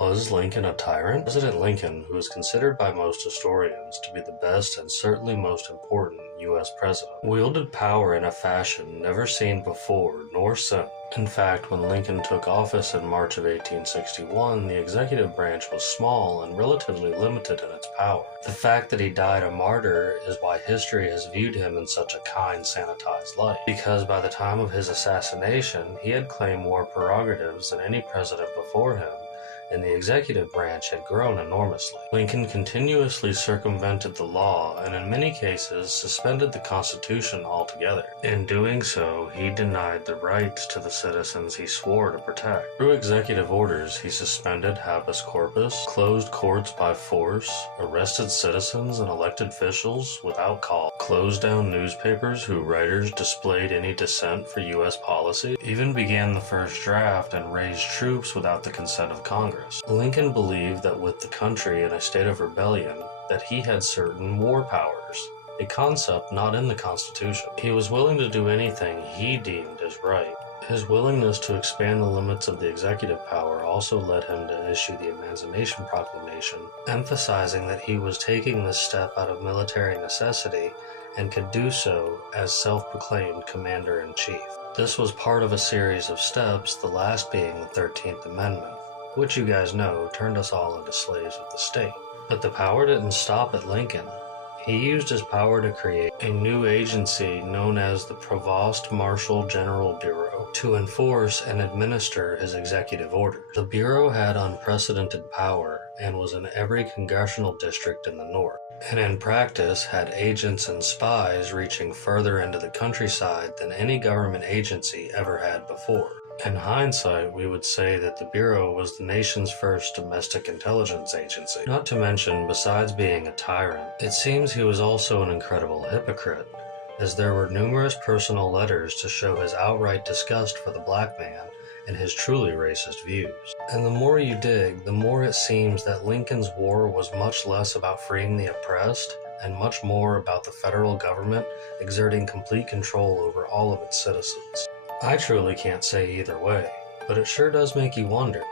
Was Lincoln a tyrant? President Lincoln, who is considered by most historians to be the best and certainly most important U.S. president, wielded power in a fashion never seen before nor since. In fact, when Lincoln took office in March of 1861, the executive branch was small and relatively limited in its power. The fact that he died a martyr is why history has viewed him in such a kind, sanitized light, because by the time of his assassination, he had claimed more prerogatives than any president before him, and the executive branch had grown enormously. Lincoln continuously circumvented the law and in many cases suspended the Constitution altogether. In doing so, he denied the rights to the citizens he swore to protect. Through executive orders, he suspended habeas corpus, closed courts by force, arrested citizens and elected officials without call, closed down newspapers whose writers displayed any dissent for U.S. policy, even began the first draft and raised troops without the consent of Congress. Lincoln believed that with the country in a state of rebellion, that he had certain war powers, a concept not in the Constitution. He was willing to do anything he deemed as right. His willingness to expand the limits of the executive power also led him to issue the Emancipation Proclamation, emphasizing that he was taking this step out of military necessity and could do so as self-proclaimed commander-in-chief. This was part of a series of steps, the last being the 13th Amendment, which you guys know turned us all into slaves of the state. But the power didn't stop at Lincoln. He used his power to create a new agency known as the Provost Marshal General Bureau to enforce and administer his executive orders. The Bureau had unprecedented power and was in every congressional district in the North, and in practice had agents and spies reaching further into the countryside than any government agency ever had before. In hindsight, we would say that the Bureau was the nation's first domestic intelligence agency. Not to mention, besides being a tyrant, it seems he was also an incredible hypocrite, as there were numerous personal letters to show his outright disgust for the black man and his truly racist views. And the more you dig, the more it seems that Lincoln's war was much less about freeing the oppressed and much more about the federal government exerting complete control over all of its citizens. I truly can't say either way, but it sure does make you wonder.